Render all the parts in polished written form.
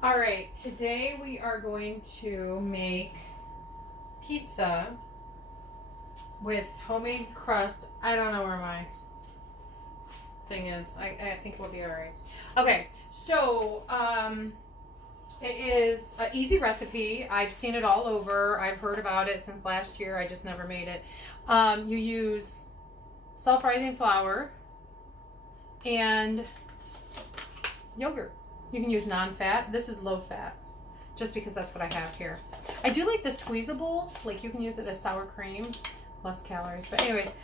All right, today we are going to make pizza with homemade crust. I don't know where my thing is. I think we'll be all right. Okay, so it is an easy recipe. I've seen it all over. I've heard about it since last year. I just never made it. You use self-rising flour and yogurt. You can use non-fat. This is low-fat, just because that's what I have here. I do like the squeezable. Like, you can use it as sour cream, less calories. But anyways,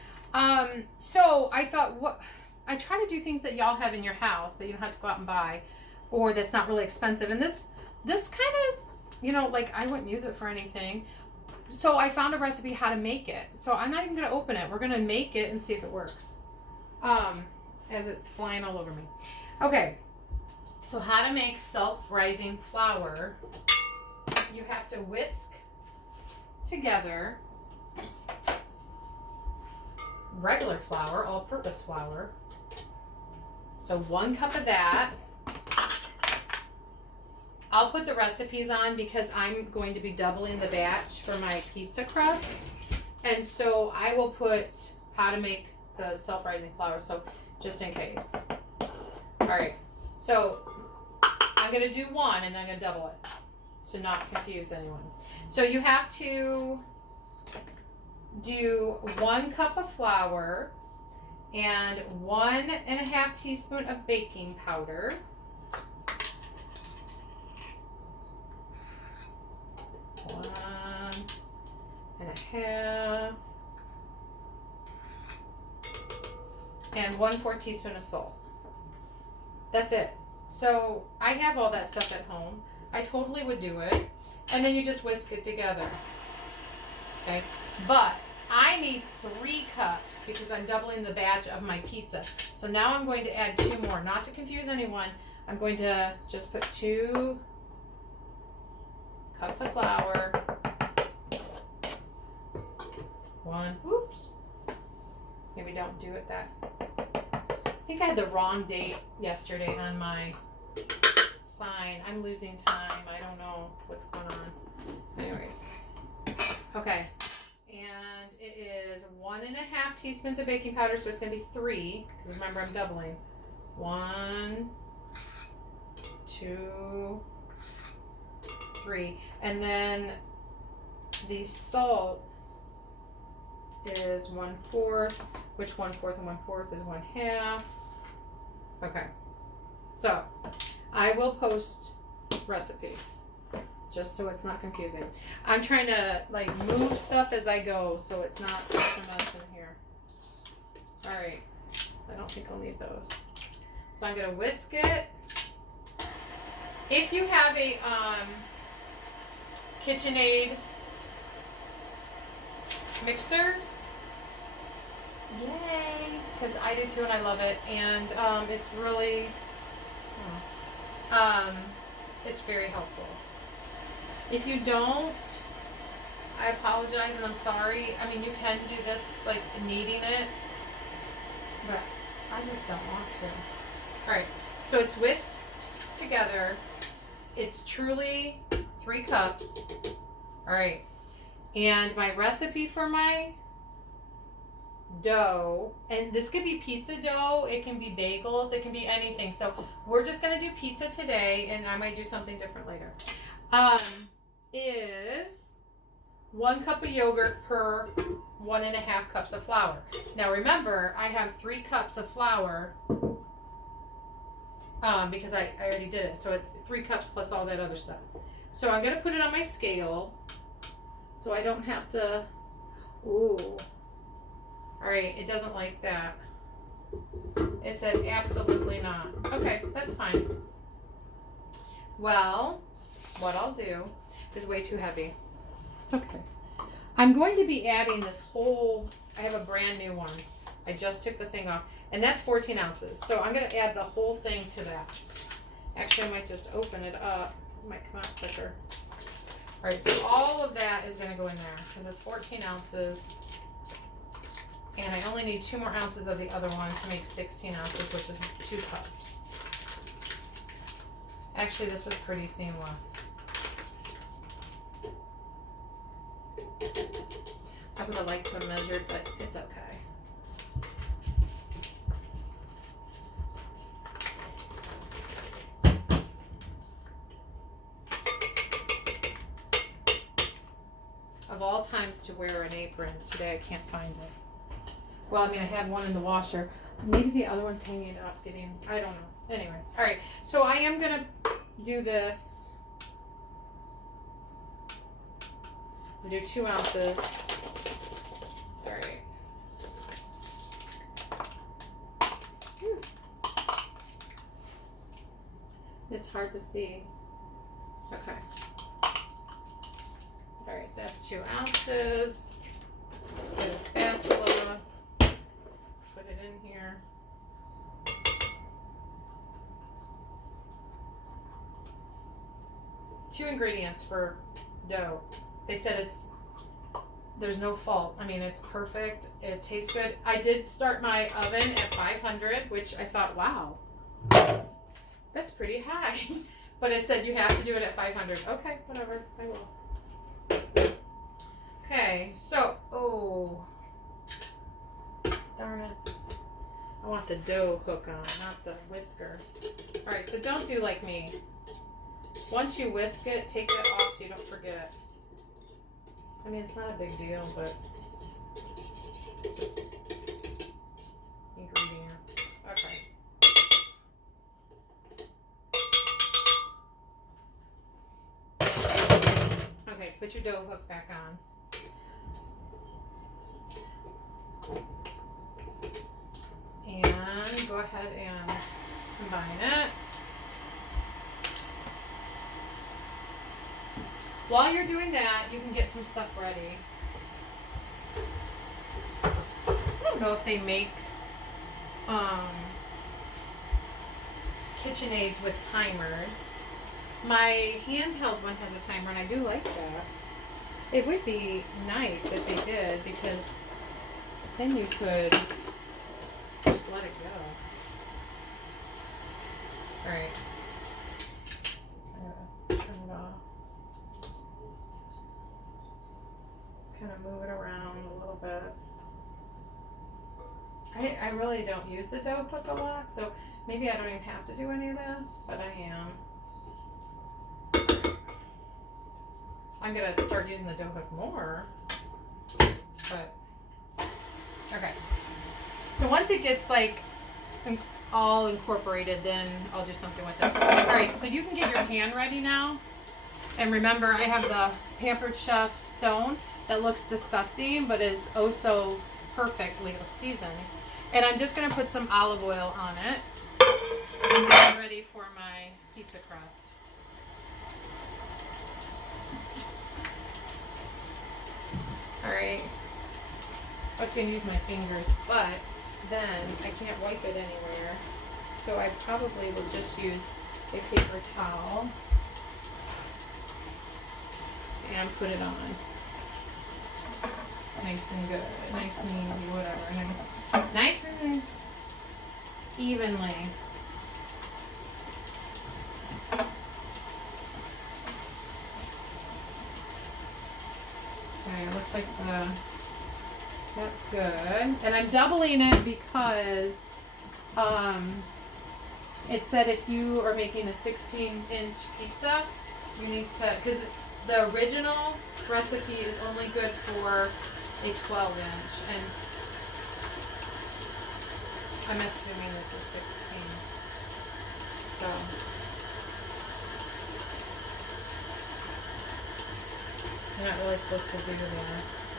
so I thought, I try to do things that y'all have in your house that you don't have to go out and buy, or that's not really expensive. And this kind of is, like, I wouldn't use it for anything. So I found a recipe how to make it. So I'm not even going to open it. We're going to make it and see if it works. As it's flying all over me. Okay. So how to make self-rising flour. You have to whisk together regular flour, all-purpose flour. So 1 cup of that. I'll put the recipes on because I'm going to be doubling the batch for my pizza crust. And so I will put how to make the self-rising flour, so just in case. All right. So I'm going to do 1 and then I'm going to double it to not confuse anyone. So you have to do 1 cup of flour and 1.5 teaspoon of baking powder. One and a half. And 1/4 teaspoon of salt. That's it. So I have all that stuff at home. I totally would do it. And then you just whisk it together. Okay? But I need 3 cups because I'm doubling the batch of my pizza. So now I'm going to add 2 more. Not to confuse anyone, I'm going to just put 2 cups of flour. 1. Oops. Maybe don't do it that. I think I had the wrong date yesterday on my sign. I'm losing time. I don't know what's going on. Anyways. Okay. And it is 1.5 teaspoons of baking powder, so it's going to be 3. Because remember, I'm doubling. 1, 2, 3. And then the salt is 1/4, which 1/4 and 1/4 is 1/2. Okay. So I will post recipes just so it's not confusing. I'm trying to move stuff as I go so it's not such a mess in here. All right. I don't think I'll need those. So I'm going to whisk it. If you have a KitchenAid mixer, yay, because I do too and I love it, and it's really it's very helpful. If you don't, I apologize and I'm sorry. I mean, you can do this kneading it, but I just don't want to. Alright, so it's whisked together. It's truly 3 cups. Alright, and my recipe for my dough, and this could be pizza dough, it can be bagels, it can be anything. So we're just going to do pizza today, and I might do something different later. Is 1 cup of yogurt per 1.5 cups of flour. Now remember, I have 3 cups of flour because I already did it. So it's 3 cups plus all that other stuff. So I'm going to put it on my scale so I don't have to... Ooh. Alright, it doesn't like that. It said absolutely not. Okay, that's fine. Well, what I'll do is way too heavy. It's okay. I'm going to be adding this whole... I have a brand new one. I just took the thing off. And that's 14 ounces. So I'm going to add the whole thing to that. Actually, I might just open it up. It might come out quicker. Alright, so all of that is going to go in there because it's 14 ounces. And I only need 2 more ounces of the other one to make 16 ounces, which is 2 cups. Actually, this was pretty seamless. I would have liked to have measured, but it's okay. Of all times to wear an apron, today I can't find it. Well, I mean, I have one in the washer. Maybe the other one's hanging up, I don't know. Anyways, all right. So I am gonna do this. I'll do 2 ounces. All right. It's hard to see. Okay. All right, that's 2 ounces. Get a spatula. Put it in here. Two ingredients for dough. They said there's no fault. I mean, it's perfect. It tastes good. I did start my oven at 500, which I thought, wow, that's pretty high. But it said you have to do it at 500. Okay, whatever, I will. Okay, so, oh, darn it. I want the dough hook on, not the whisker. All right, so don't do like me. Once you whisk it, take that off so you don't forget. I mean, it's not a big deal, but just ingredient. Okay. Okay, put your dough hook back on. And go ahead and combine it. While you're doing that, you can get some stuff ready. I don't know if they make KitchenAids with timers. My handheld one has a timer, and I do like that. It would be nice if they did, because then you could just let it go. Alright. I'm gonna turn it off. Kind of move it around a little bit. I really don't use the dough hook a lot, so maybe I don't even have to do any of this, but I am. I'm gonna start using the dough hook more, but okay. So once it gets like all incorporated, then I'll do something with it. All right, so you can get your pan ready now. And remember, I have the Pampered Chef Stone that looks disgusting, but is oh so perfectly seasoned. And I'm just gonna put some olive oil on it. I'm getting ready for my pizza crust. All right, I was gonna use my fingers, but then I can't wipe it anywhere. So I probably will just use a paper towel and put it on. Nice and good, nice and easy, whatever. Nice and evenly. Okay, it looks like that's good. And I'm doubling it because it said if you are making a 16-inch pizza, you need to, because the original recipe is only good for a 12-inch, and I'm assuming this is 16. So you're not really supposed to do this.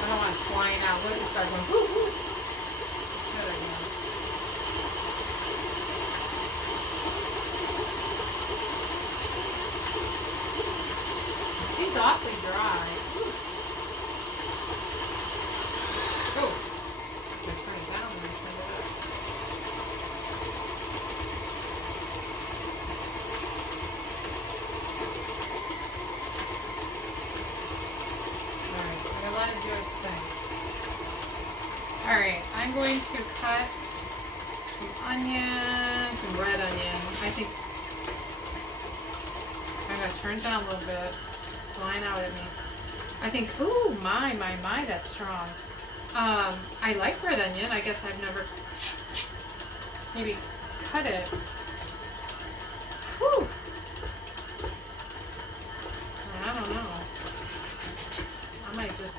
I don't want it flying out. Look, it started going whoo whoo. Seems awfully dry. Oh, I turn it down and turn it up. Alright, I'm gonna let it do its thing. Alright, I'm going to cut some onion, some red onion. I think I'm going to turn it down a little bit. Line out at me. I think, ooh, my, that's strong. I like red onion. I guess I've never maybe cut it. Whew. I don't know. I might just...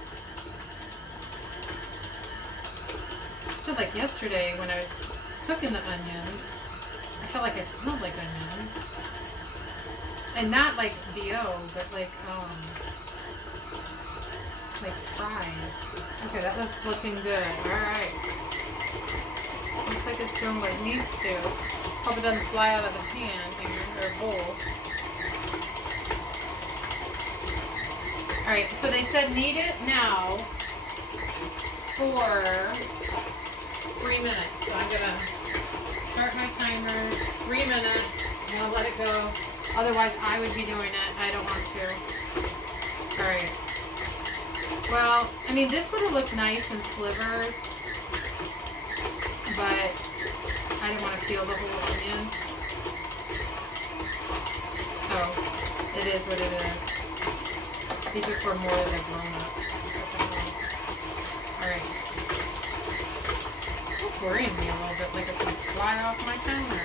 So like yesterday when I was cooking the onions, I felt like I smelled like onion. And not like BO, but like fried. Okay, that looks looking good. Alright. Looks like it's doing what it needs to. Hope it doesn't fly out of the pan here, or bowl. Alright, so they said knead it now for 3 minutes. So I'm gonna start my timer, 3 minutes, and I'll let it go. Otherwise I would be doing it. I don't want to. Alright. Well, I mean this would have looked nice in slivers, but I didn't want to peel the whole onion. So it is what it is. These are for more than grown-ups. Alright. That's worrying me a little bit, like it's going to fly off my timer.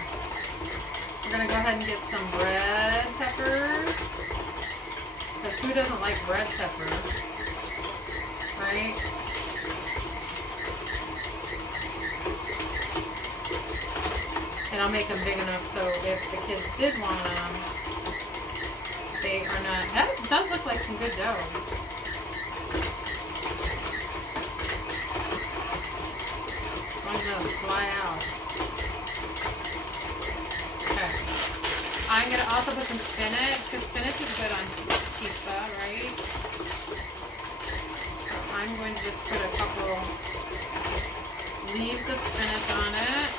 We're going to go ahead and get some red peppers. Because who doesn't like red pepper? Right? And I'll make them big enough so if the kids did want them, they are not... That does look like some good dough. Might as well fly out. Okay. I'm going to also put some spinach, because spinach is good on pizza, right? So I'm going to just put a couple leaves of spinach on it.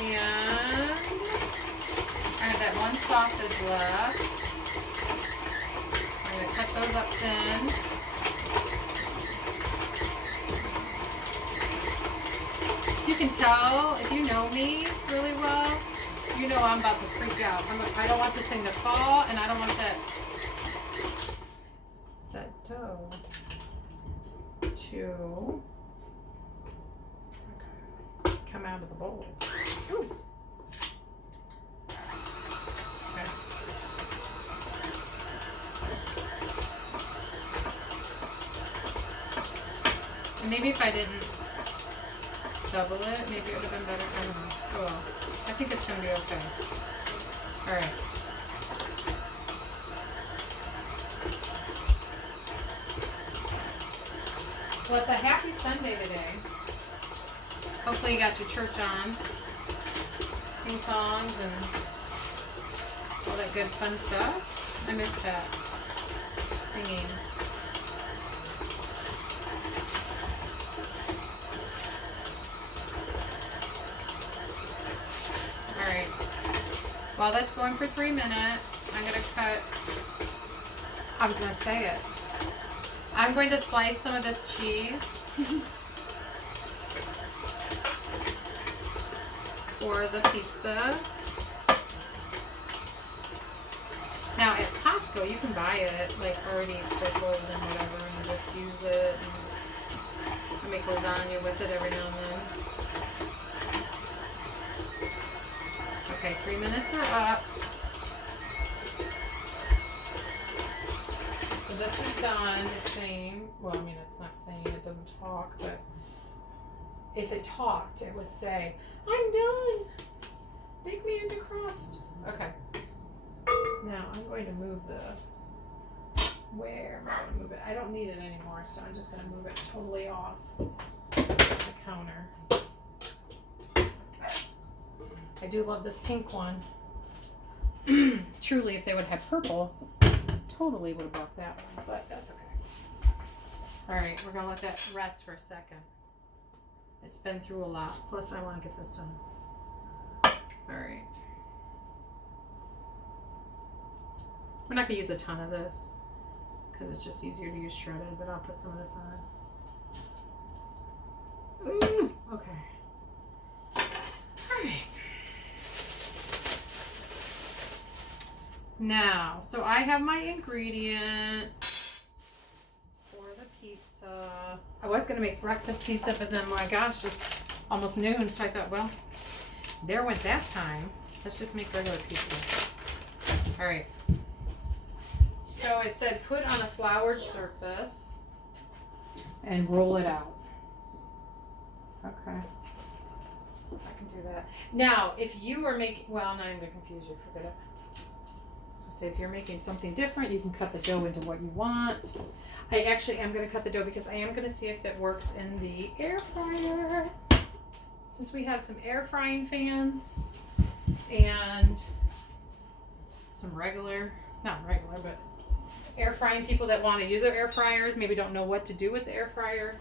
And I have that one sausage left. I'm going to cut those up thin. You can tell, if you know me really well, you know I'm about to freak out. I don't want this thing to fall, and I don't want that dough to come out of the bowl. Ooh. Okay. And maybe if I didn't double it, maybe it would have been better. I don't know. Oh well. I think it's going to be okay. Alright. Well, it's a happy Sunday today. Hopefully you got your church on. Sing songs and all that good fun stuff. I missed that. Singing. Alright. While that's going for 3 minutes, I'm going to cut... I was going to say it. I'm going to slice some of this cheese. For the pizza. Now at Costco you can buy it like already circled and whatever and just use it and I make lasagna with it every now and then. Okay, 3 minutes are up. So this is done. It's saying, well I mean it's not saying, it doesn't talk, but if it talked, it would say, I'm done. Make me into crust. Okay. Now, I'm going to move this. Where am I going to move it? I don't need it anymore, so I'm just going to move it totally off the counter. I do love this pink one. Truly, if they would have purple, totally would have bought that one, but that's okay. Alright, we're going to let that rest for a second. It's been through a lot. Plus, I want to get this done. Alright. We're not going to use a ton of this. because it's just easier to use shredded, but I'll put some of this on. Okay. All right. Now, so I have my ingredients for the pizza. I was going to make breakfast pizza, but then, my gosh, it's almost noon, so I thought, well, there went that time. Let's just make regular pizza. All right. So I said put on a floured surface and roll it out. Okay. I can do that. Now, if you are making, well, I'm not even going to confuse you. Forget it. So say if you're making something different, you can cut the dough into what you want. I actually am going to cut the dough because I am going to see if it works in the air fryer. Since we have some air frying fans and some regular, not regular, but air frying people that want to use their air fryers, maybe don't know what to do with the air fryer.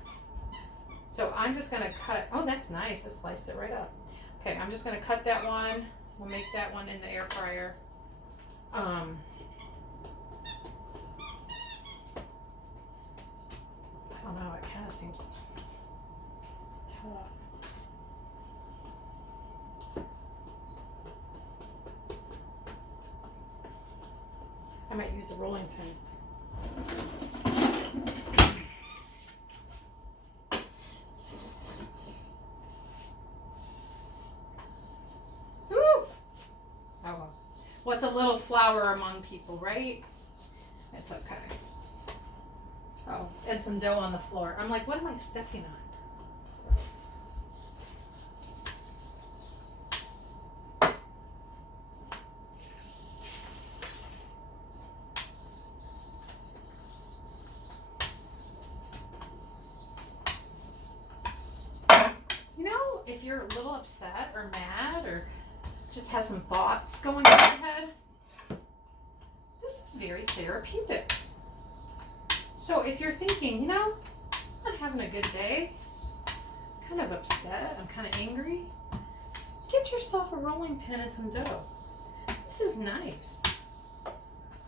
So I'm just going to cut, oh, that's nice. I sliced it right up. Okay, I'm just going to cut that one. We'll make that one in the air fryer. I don't know, it kind of seems tough. I might use a rolling pin. Woo! Oh well. What's a little flour among people, right? It's okay. Oh, and some dough on the floor. I'm like, what am I stepping on? Gross. You know, if you're a little upset or mad or just have some thoughts going through your head, this is very therapeutic. So if you're thinking, you know, I'm not having a good day, I'm kind of upset, I'm kind of angry, get yourself a rolling pin and some dough. This is nice. I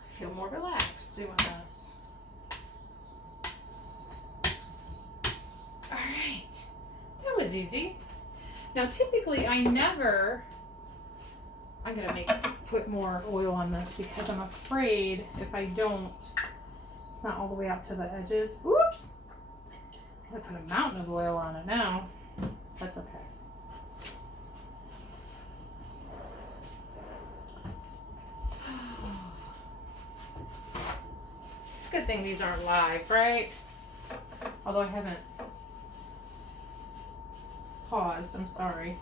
feel more relaxed doing this. All right, that was easy. Now typically I'm gonna put more oil on this because I'm afraid if I don't, it's not all the way out to the edges. Oops! I put a mountain of oil on it now. That's okay. It's a good thing these aren't live, right? Although I haven't paused, I'm sorry.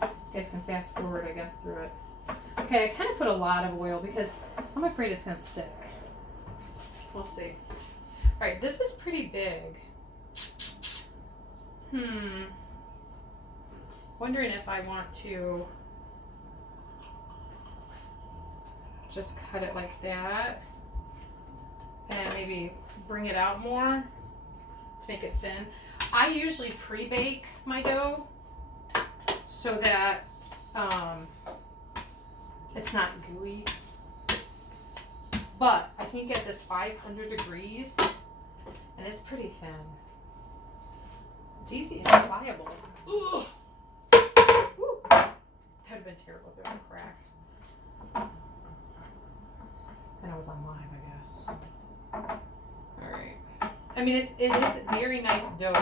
You guys can fast forward, I guess, through it. Okay, I kind of put a lot of oil because I'm afraid it's going to stick. We'll see. All right, this is pretty big. Wondering if I want to just cut it like that and maybe bring it out more to make it thin. I usually pre-bake my dough so that it's not gooey. But I can get this 500 degrees and it's pretty thin. It's easy, it's pliable. Ugh. Woo. That would have been terrible if it would crack. And I was on live, I guess. Alright. I mean, it is very nice dough.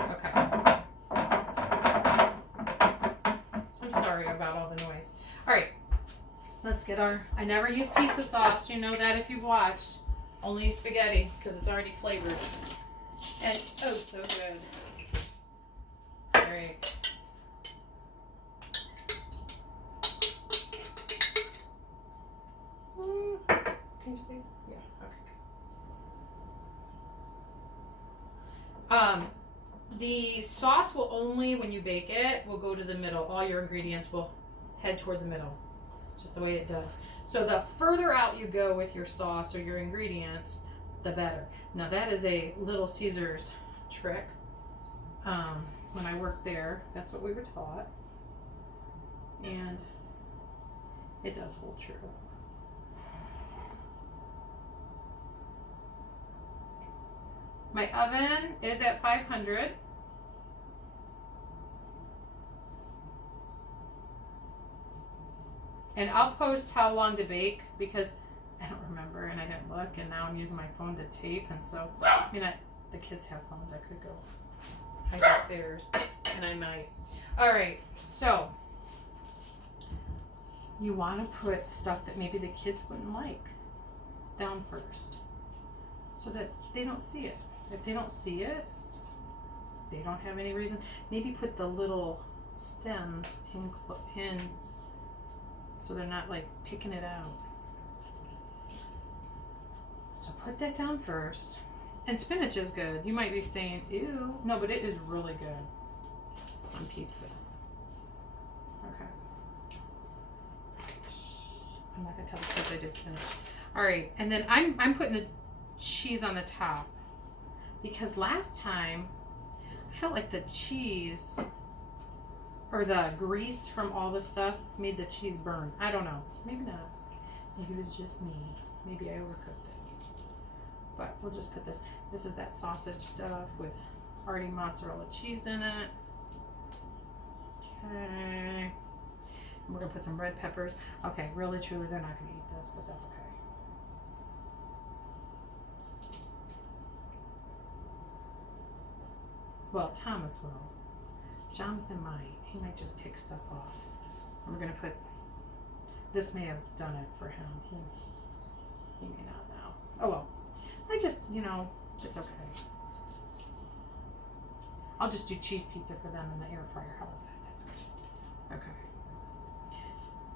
Okay. I'm sorry about all the noise. Alright. Let's get our... I never use pizza sauce. You know that if you've watched. Only use spaghetti because it's already flavored. And oh, so good. Alright. Can you see? Yeah, okay. The sauce will only, when you bake it, will go to the middle. All your ingredients will head toward the middle. It's just the way it does. So the further out you go with your sauce or your ingredients, the better. Now that is a Little Caesars trick. When I worked there, that's what we were taught. And it does hold true. My oven is at 500. And I'll post how long to bake because I don't remember and I didn't look, and now I'm using my phone to tape, and so the kids have phones. I could go hijack theirs, and I might. All right, so you want to put stuff that maybe the kids wouldn't like down first, so that they don't see it. If they don't see it, they don't have any reason. Maybe put the little stems in so they're not like picking it out. So put that down first. And spinach is good. You might be saying, ew. No, but it is really good on pizza. Okay. I'm not going to tell the kids I did spinach. All right. And then I'm putting the cheese on the top. Because last time, I felt like the cheese or the grease from all the stuff made the cheese burn. I don't know. Maybe not. Maybe it was just me. Maybe I overcooked it. But we'll just put this. This is that sausage stuff with already mozzarella cheese in it. Okay. And we're going to put some red peppers. Okay, really, truly, they're not going to eat this, but that's okay. Well, Thomas will. Jonathan might. He might just pick stuff off. And we're going to put, this may have done it for him. He may not know. Oh well. I just, it's okay. I'll just do cheese pizza for them in the air fryer. How about that? That's good. Okay.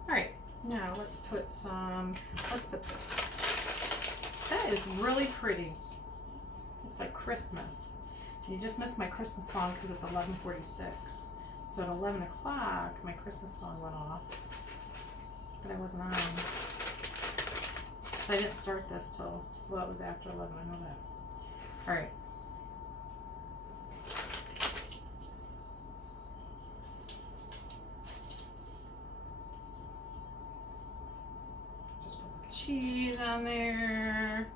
All right. Now let's put this. That is really pretty. It's like Christmas. You just missed my Christmas song because it's 11:46. So at 11 o'clock, my Christmas song went off. But I wasn't on. So I didn't start this till, well, it was after 11. I know that. All right. Just put some cheese on there.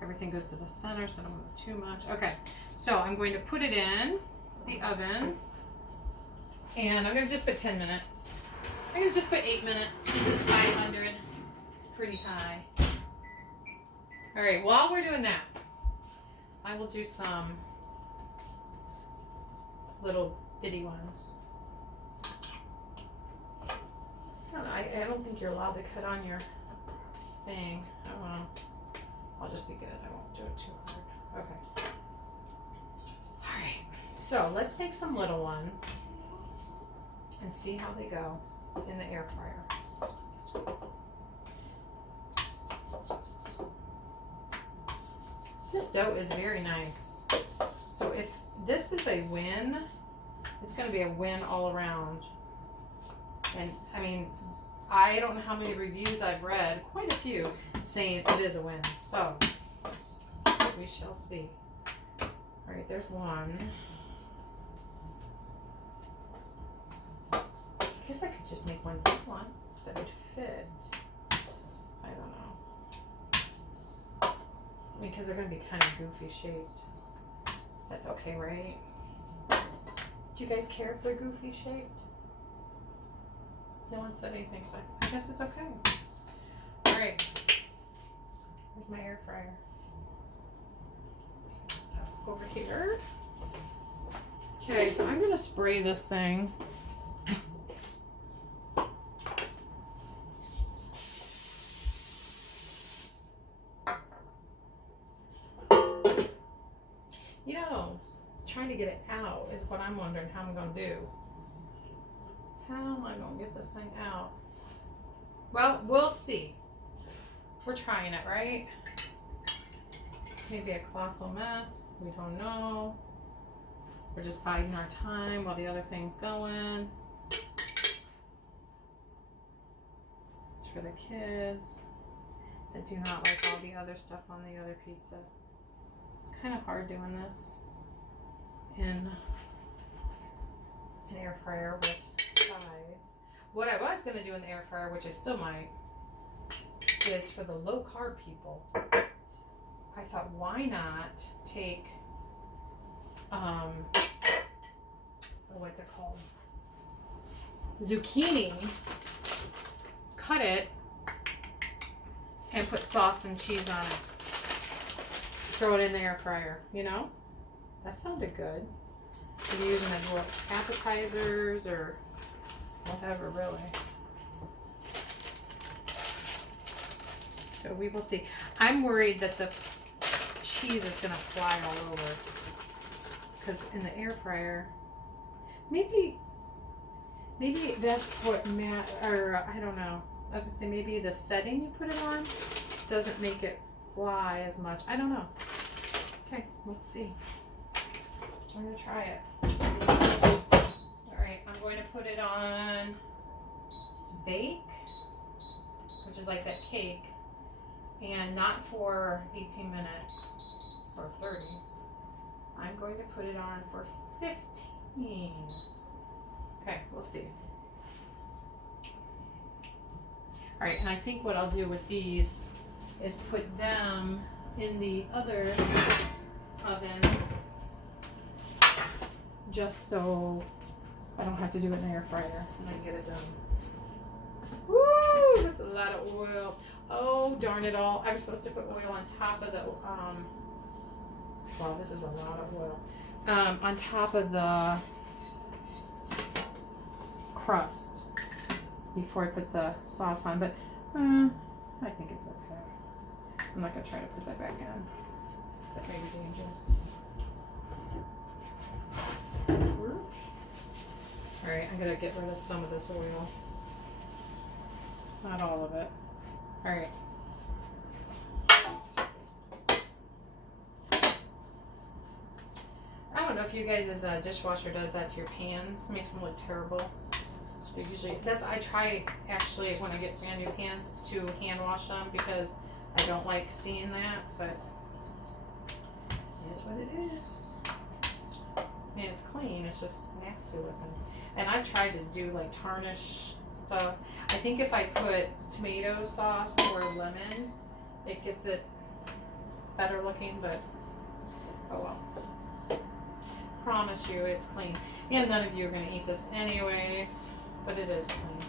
Everything goes to the center, so I don't want too much. Okay, so I'm going to put it in the oven. And I'm going to just put 10 minutes. I'm going to just put 8 minutes since it's 500. It's pretty high. All right, while we're doing that, I will do some little bitty ones. I don't think you're allowed to cut on your thing. I don't know. I'll just be good. I won't do it too hard. Okay. All right. So let's make some little ones and see how they go in the air fryer. This dough is very nice. So if this is a win, it's going to be a win all around. And I mean, I don't know how many reviews I've read, quite a few, saying it is a win. So we shall see. All right, there's one. I guess I could just make one big one that would fit. I don't know. Because they're going to be kind of goofy shaped. That's okay, right? Do you guys care if they're goofy shaped? No one said anything, so I guess it's okay. All right. Here's my air fryer. Over here. Okay, so I'm going to spray this thing. Trying to get it out is what I'm wondering how I'm going to do. How am I going to get this thing out? Well, we'll see. We're trying it, right? Maybe a colossal mess. We don't know. We're just biding our time while the other thing's going. It's for the kids that do not like all the other stuff on the other pizza. It's kind of hard doing this in an air fryer with sides. What I was going to do in the air fryer, which I still might, is for the low carb people. I thought, why not take what's it called? Zucchini, cut it, and put sauce and cheese on it. Throw it in the air fryer, you know? That sounded good. You're using as what, appetizers or whatever, really. So we will see. I'm worried that the cheese is going to fly all over. Because in the air fryer, maybe that's what or I don't know. I was going to say maybe the setting you put it on doesn't make it fly as much. I don't know. Okay, let's see. I'm going to try it. Alright, I'm going to put it on bake, which is like that cake, and not for 18 minutes or 30. I'm going to put it on for 15. Okay, we'll see. Alright, and I think what I'll do with these is put them in the other oven just so I don't have to do it in the air fryer and I can get it done. Woo! That's a lot of oil. Oh, darn it all. I was supposed to put oil on top of the, wow, this is a lot of oil. On top of the crust before I put the sauce on, but I think it's okay. I'm not going to try to put that back in. That may be dangerous. Alright, I'm going to get rid of some of this oil. Not all of it. Alright. I don't know if you guys' dishwasher does that to your pans. Makes them look terrible. They usually, I try actually when I get brand new pans to hand wash them because I don't like seeing that, but it is what it is. And it's clean, it's just nasty looking. And I've tried to do like tarnish stuff. I think if I put tomato sauce or lemon, it gets it better looking, but oh well. Promise you it's clean. And none of you are going to eat this anyways, but it is clean.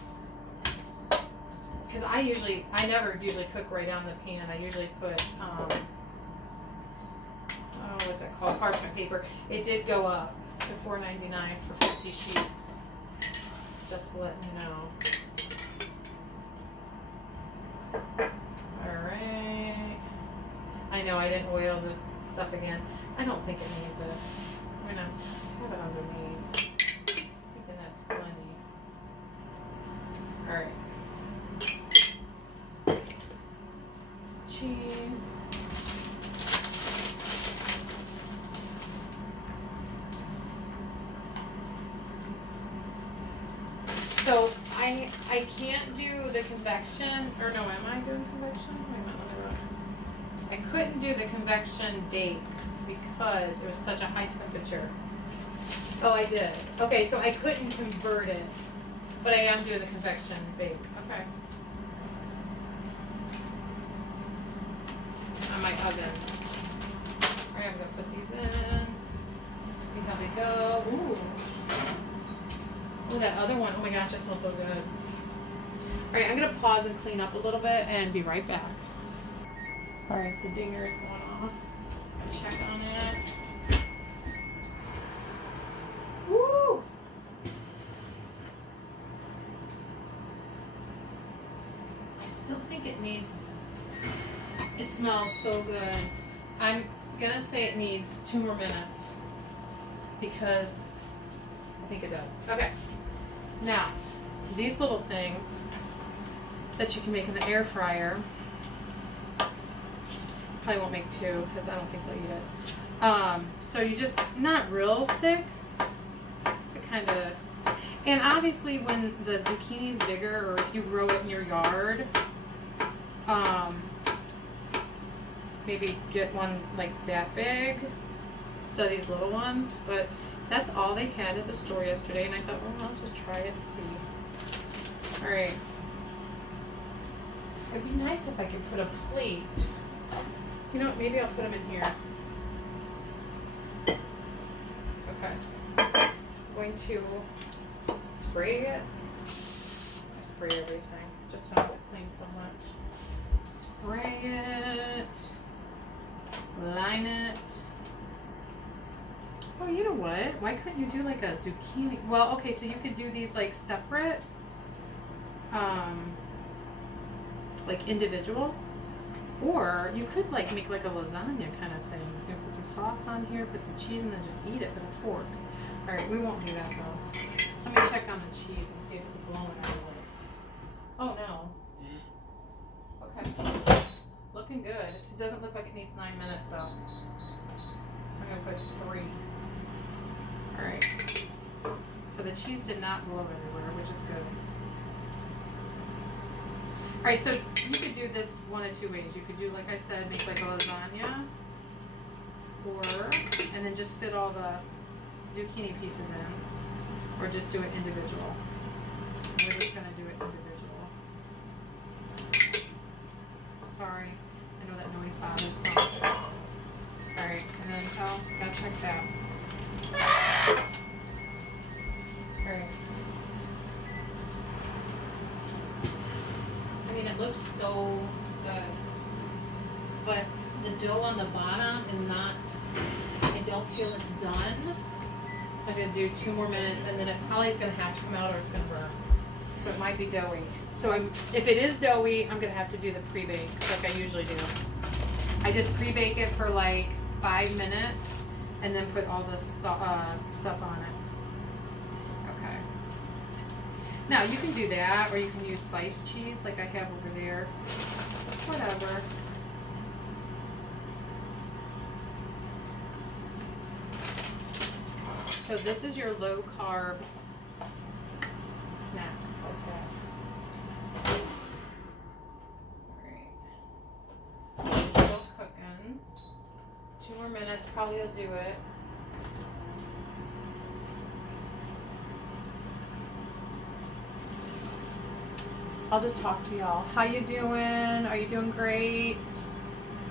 Because I never usually cook right on the pan. I usually put, what's it called? Parchment paper. It did go up to $4.99 for 50 sheets. Just letting you know. Alright. I know I didn't oil the stuff again. I don't think it needs it. I'm going to have it underneath. Thinking that's plenty. Alright. Cheese. So I can't do the convection, or no, am I doing convection? Wait a minute, let me look. I couldn't do the convection bake because it was such a high temperature. Oh, I did. Okay, so I couldn't convert it, but I am doing the convection bake. Okay. On my oven. Alright, I'm gonna put these in. See how they go. Ooh. Oh, that other one. Oh my gosh, that smells so good. Alright, I'm gonna pause and clean up a little bit and be right back. Alright, the dinger is going off. Check on it. Woo! I still think it needs, it smells so good. I'm gonna say it needs 2 more minutes because I think it does. Okay. Now, these little things that you can make in the air fryer, probably won't make 2 because I don't think they'll eat it. So you just, not real thick, but kind of, and obviously when the zucchini's bigger, or if you grow it in your yard, maybe get one like that big, so these little ones, but that's all they had at the store yesterday, and I thought, well, I'll just try it and see. Alright. It'd be nice if I could put a plate. You know what, maybe I'll put them in here. Okay. I'm going to spray it. I spray everything just so I don't have to clean so much. Spray it. Line it. Oh, you know what? Why couldn't you do like a zucchini? Well, okay, so you could do these like separate, like individual, or you could like make like a lasagna kind of thing. You know, put some sauce on here, put some cheese, and then just eat it with a fork. All right, we won't do that though. Let me check on the cheese and see if it's blowing out of it. Oh no. Okay. Looking good. It doesn't look like it needs 9 minutes though. I'm gonna put 3. Alright. So the cheese did not blow everywhere, which is good. Alright, so you could do this one of 2 ways. You could do, like I said, make like a lasagna, and then just fit all the zucchini pieces in, or just do it individual. We're just gonna do it individual. Sorry, I know that noise bothers some. Alright, and then, oh, gotta check that. Alright. I mean, it looks so good, but the dough on the bottom is not, I don't feel it's done. So I'm going to do 2 more minutes, and then it probably is going to have to come out or it's going to burn. So it might be doughy. So if it is doughy, I'm going to have to do the pre-bake like I usually do. I just pre-bake it for like 5 minutes and then put all the stuff on it. Okay. Now you can do that, or you can use sliced cheese like I have over there. Whatever. So this is your low carb snack attack. Alright. It's still cooking. 2 more minutes, probably will do it. I'll just talk to y'all. How you doing? Are you doing great?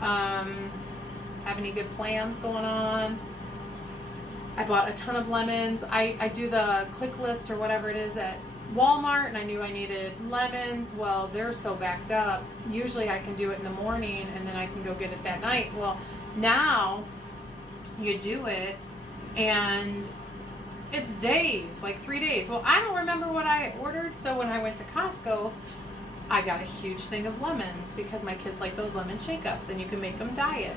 Have any good plans going on? I bought a ton of lemons. I do the click list or whatever it is at Walmart, and I knew I needed lemons. Well, they're so backed up. Usually I can do it in the morning and then I can go get it that night. Well, now you do it and it's days, like 3 days. Well, I don't remember what I ordered, so when I went to Costco, I got a huge thing of lemons because my kids like those lemon shake-ups, and you can make them diet.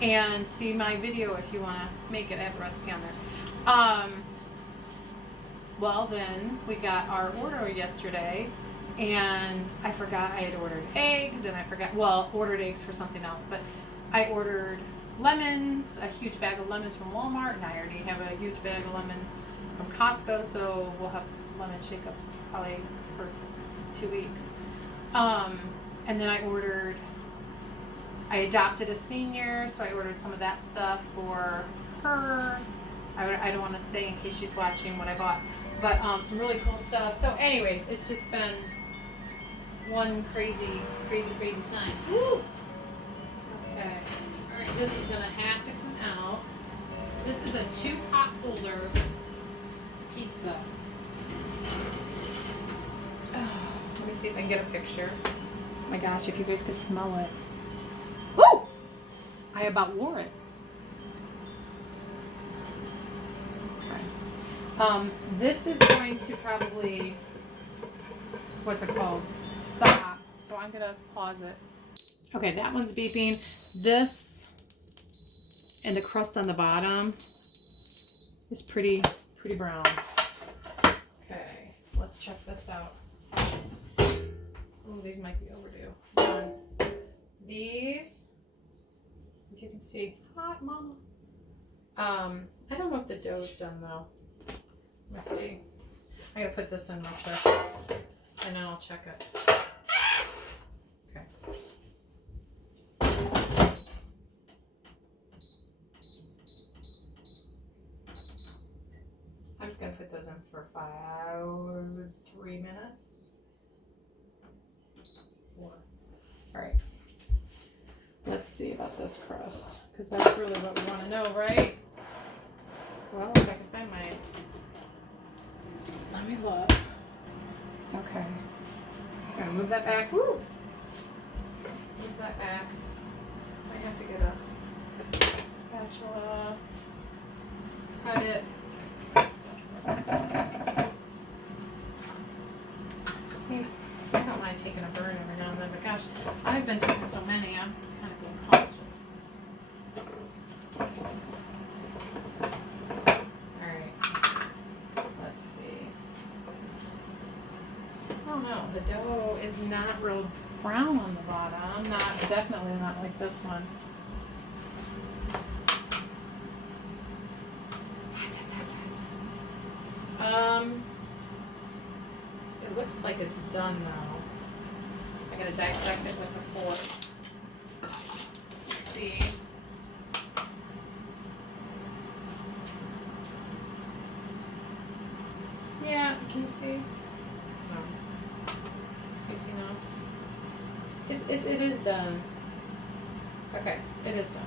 And see my video if you want to make it. I have the recipe on there. Well, then we got our order yesterday, and I forgot I had ordered eggs, and I forgot, well, ordered eggs for something else, but I ordered lemons, a huge bag of lemons from Walmart, and I already have a huge bag of lemons from Costco, so we'll have lemon shake-ups probably for 2 weeks. And then I adopted a senior, so I ordered some of that stuff for her. I don't want to say in case she's watching what I bought, but some really cool stuff. So anyways, it's just been one crazy time. Woo! Okay. Alright, this is going to have to come out. This is a 2-pot holder pizza. Let me see if I can get a picture. Oh my gosh, if you guys could smell it. Woo! I about wore it. Okay. This is going to probably, what's it called? Stop. So I'm going to pause it. Okay, that one's beeping. This and the crust on the bottom is pretty brown. Okay, let's check this out. Oh, these might be overdue. Done. These, if you can see, hot mama. I don't know if the dough's done though. Let's see. I gotta put this in real quick, and then I'll check it. Okay. I'm just gonna put those in for 3 minutes. 4. All right. Let's see about this crust, because that's really what we want to know, right? Well, if I can find my... Let me look. Okay. I'm gonna move that back. Woo! Move that back. Might have to get a spatula. Cut it. Hey, I don't mind taking a burn every now and then, but gosh, I've been taking so many, I'm kind of being cautious. Alright. Let's see. Oh no, the dough is not real brown on the bottom. Definitely not like this one. It looks like it's done now. I gotta dissect it with a fork. Let's see. Yeah, can you see? No. Can you see now? It is done. Okay, it is done.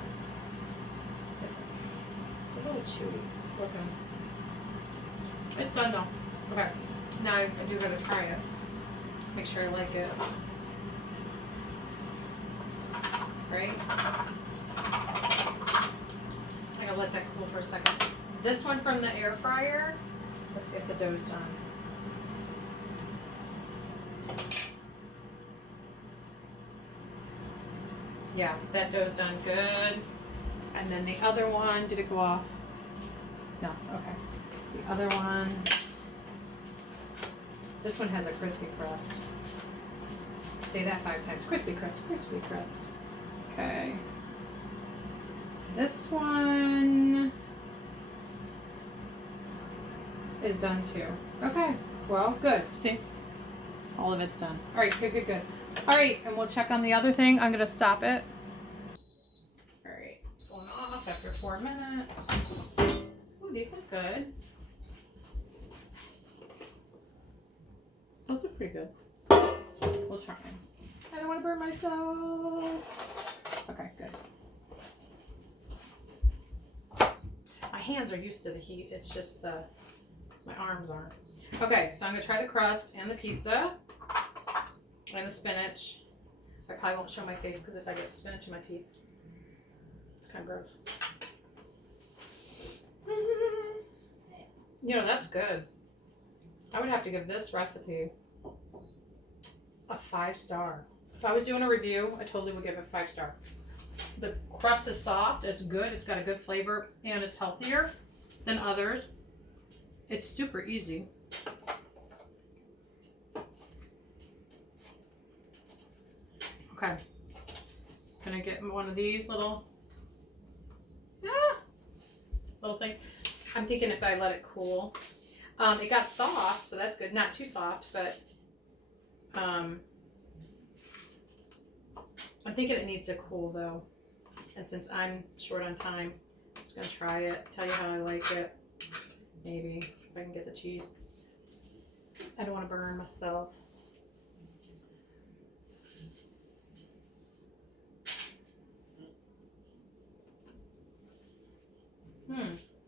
It's a little chewy looking. It's done though. Okay. Now I do gotta try it. Make sure I like it. Right? I gotta let that cool for a second. This one from the air fryer. Let's see if the dough's done. Yeah, that dough's done good. And then the other one, did it go off? No, okay. The other one, this one has a crispy crust. Say that 5 times. Crispy crust, crispy crust. Okay. This one is done too. Okay, well, good. See? All of it's done. All right, good, good, good. All right, and we'll check on the other thing. I'm gonna stop it. All right, it's going off after 4 minutes. Ooh, these look good. Those look pretty good. We'll try them. I don't want to burn myself. Okay, good. My hands are used to the heat. It's just my arms aren't. Okay, so I'm gonna try the crust and the pizza and the spinach. I probably won't show my face because if I get spinach in my teeth, it's kind of gross. You know, that's good. I would have to give this recipe a 5-star. If I was doing a review, I totally would give it a 5-star. The crust is soft, it's good, it's got a good flavor, and it's healthier than others. It's super easy. Okay. Gonna get one of these little things. I'm thinking if I let it cool. It got soft, so that's good. Not too soft, but I'm thinking it needs to cool though. And since I'm short on time, I'm just gonna try it, tell you how I like it. Maybe if I can get the cheese. I don't want to burn myself.